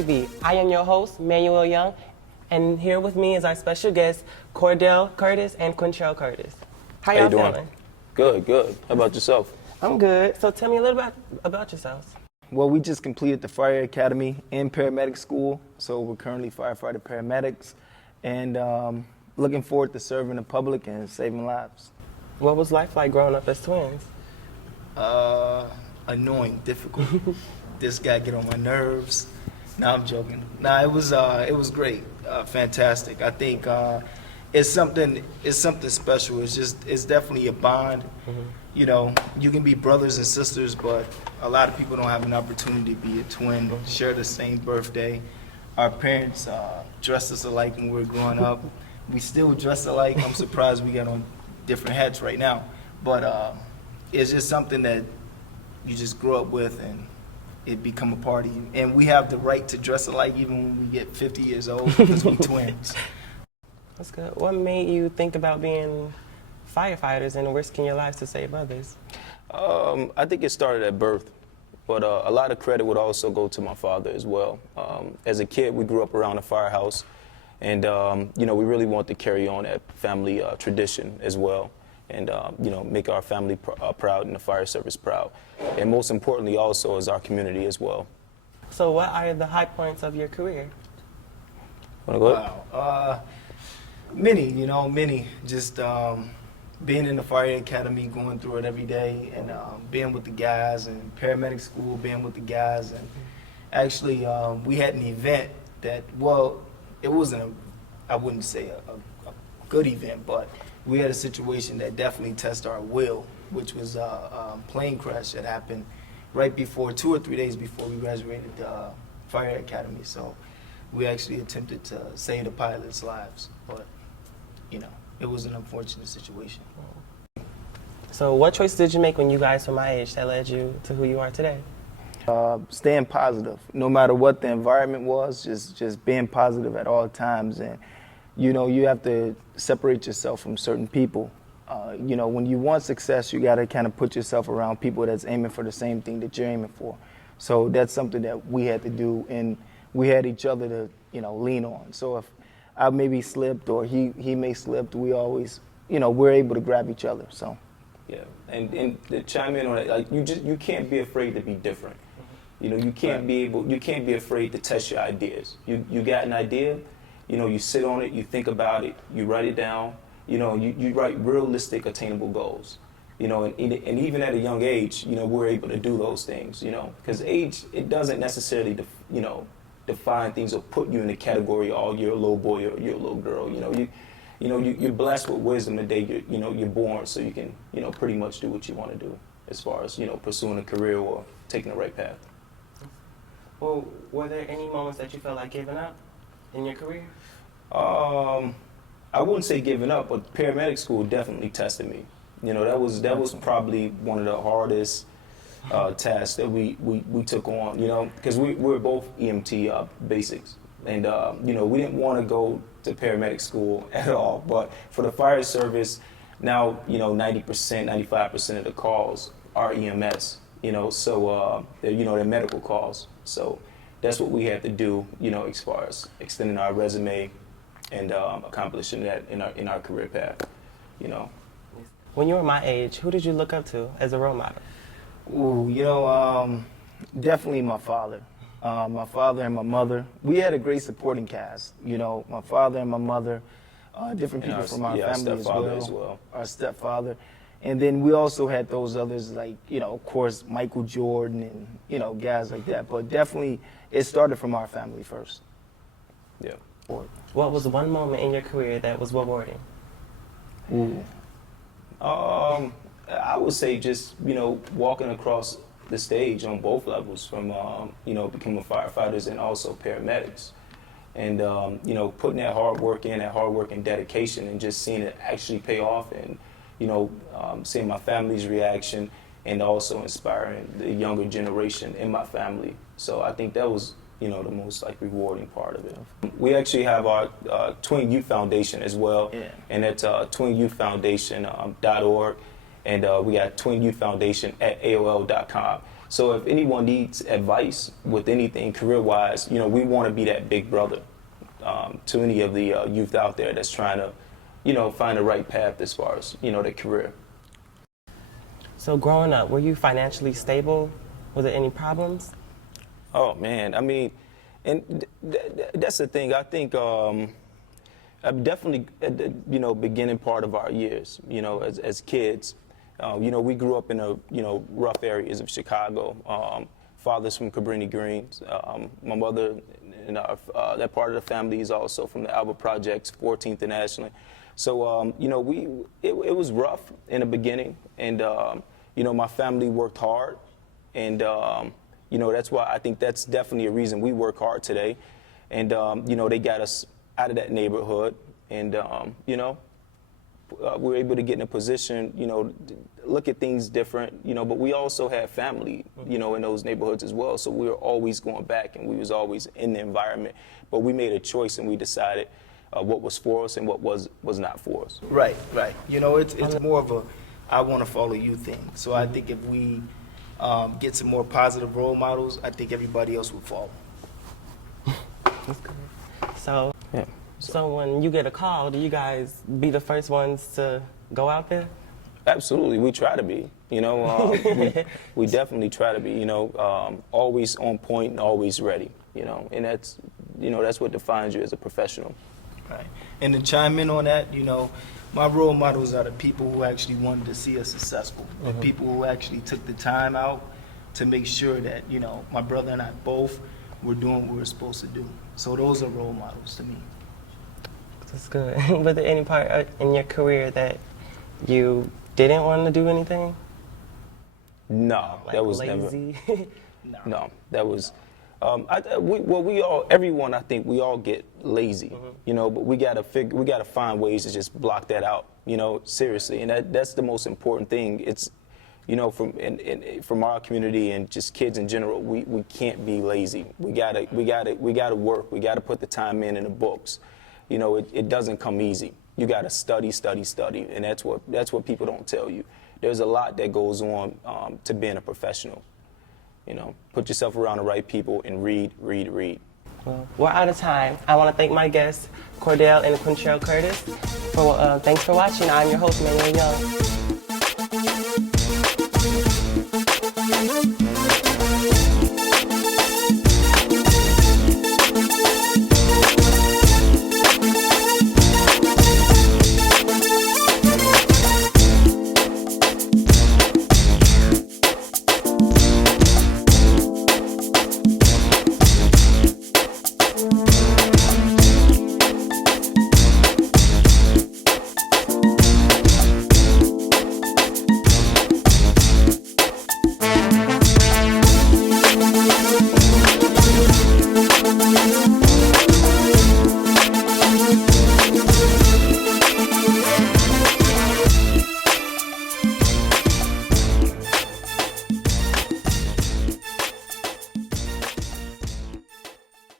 TV. I am your host, Manuel Young, and here with me is our special guests, Cordell Curtis and Quentrell Curtis. How y'all feeling? Good, good. How about yourself? I'm good. So tell me a little bit about yourselves. Well, we just completed the Fire Academy and paramedic school, so we're currently firefighter paramedics, and looking forward to serving the public and saving lives. What was life like growing up as twins? Annoying, difficult. This guy get on my nerves. No, I'm joking. No, it was great, fantastic. I think it's something special. It's definitely a bond. Mm-hmm. You know, you can be brothers and sisters, but a lot of people don't have an opportunity to be a twin, share the same birthday. Our parents dressed us alike when we were growing up. We still dress alike. I'm surprised we got on different hats right now, but it's just something that you just grow up with and it become a part of you. And we have the right to dress alike even when we get 50 years old because we're twins. That's good. What made you think about being firefighters and risking your lives to save others? I think it started at birth, but a lot of credit would also go to my father as well. As a kid, we grew up around a firehouse, and you know, we really want to carry on that family tradition as well, and you know, make our family proud and the fire service proud, and most importantly also is our community as well. So what are the high points of your career? Wanna go ahead? Wow. Many. Just being in the Fire Academy, going through it every day, and being with the guys, and paramedic school, being with the guys. And actually, we had an event that, well, it wasn't I wouldn't say a good event, but we had a situation that definitely tested our will, which was a plane crash that happened right before, 2 or 3 days before we graduated the Fire Academy. So we actually attempted to save the pilots' lives, but you know, it was an unfortunate situation. So what choice did you make when you guys were my age that led you to who you are today? Staying positive, no matter what the environment was, just being positive at all times. And you know, you have to separate yourself from certain people. You know, when you want success, you got to kind of put yourself around people that's aiming for the same thing that you're aiming for. So that's something that we had to do, and we had each other to, you know, lean on. So if I maybe slipped or he may slipped, we always, you know, we're able to grab each other. So yeah, and to chime in on it, like you can't be afraid to be different. You know, you can't be afraid to test your ideas. You got an idea, you know, you sit on it, you think about it, you write it down. You know, you write realistic, attainable goals. You know, and even at a young age, you know, we're able to do those things. You know, because age, it doesn't necessarily, define things or put you in the category, oh, you're a little boy or you're a little girl. You're blessed with wisdom the day you're born, so you can, you know, pretty much do what you want to do as far as, you know, pursuing a career or taking the right path. Well, were there any moments that you felt like giving up in your career? I wouldn't say giving up, but paramedic school definitely tested me. You know, that was probably one of the hardest tasks that we took on, you know, because we're both EMT basics. And, you know, we didn't want to go to paramedic school at all. But for the fire service, now, you know, 90%, 95% of the calls are EMS, you know, so, they're medical calls. So that's what we had to do, you know, as far as extending our resume and accomplishing that in our career path, you know. When you were my age, who did you look up to as a role model? Ooh, you know, definitely my father. My father and my mother. We had a great supporting cast. You know, my father and my mother, different people from our family as well. Our stepfather. And then we also had those others like, you know, of course, Michael Jordan and, you know, guys like that. But definitely it started from our family first. Yeah. What was one moment in your career that was rewarding? Ooh. I would say just, you know, walking across the stage on both levels from, you know, becoming firefighters and also paramedics. And, you know, putting that hard work and dedication and just seeing it actually pay off and, you know, seeing my family's reaction and also inspiring the younger generation in my family. So I think that was, you know, the most like rewarding part of it. We actually have our Twin Youth Foundation as well, and it's twinyouthfoundation.org, and we got Twin Youth Foundation at AOL.com. So if anyone needs advice with anything career-wise, you know, we want to be that big brother to any of the youth out there that's trying to, you know, find the right path as far as, you know, their career. So growing up, were you financially stable? Was there any problems? Oh man, I mean, and that's the thing. I think definitely, you know, beginning part of our years, you know, as kids, you know, we grew up in you know, rough areas of Chicago. Father's from Cabrini Greens. My mother and that part of the family is also from the Albert Projects, 14th Internationally. So, you know, it was rough in the beginning, and you know, my family worked hard, and you know, that's why I think that's definitely a reason we work hard today. And you know, they got us out of that neighborhood, and you know, we were able to get in a position, you know, look at things different, you know, but we also had family, you know, in those neighborhoods as well. So we were always going back, and we was always in the environment. But we made a choice, and we decided what was for us and what was not for us. Right, right. You know, it's more of a I want to follow you thing. So I think if we get some more positive role models, I think everybody else will follow. That's good. So, Yeah. so when you get a call, do you guys be the first ones to go out there? Absolutely, we try to be. You know, we definitely try to be. You know, always on point and always ready. You know, and that's, you know, that's what defines you as a professional. Right. And to chime in on that, you know, my role models are the people who actually wanted to see us successful, the people who actually took the time out to make sure that, you know, my brother and I both were doing what we were supposed to do. So those are role models to me. That's good. Was there any part in your career that you didn't want to do anything? No, Like that was lazy? never. No, that was. Everyone, I think we all get lazy, you know, but we gotta find ways to just block that out, you know, seriously, and that's the most important thing. It's, you know, from our community and just kids in general, we can't be lazy. We gotta work. We gotta put the time in the books. You know, it doesn't come easy. You gotta study, and that's what people don't tell you. There's a lot that goes on to being a professional. You know, put yourself around the right people and read. Well, we're out of time. I want to thank my guests, Cordell and Quentrell Curtis. Thanks for watching. I'm your host, Manuel Young.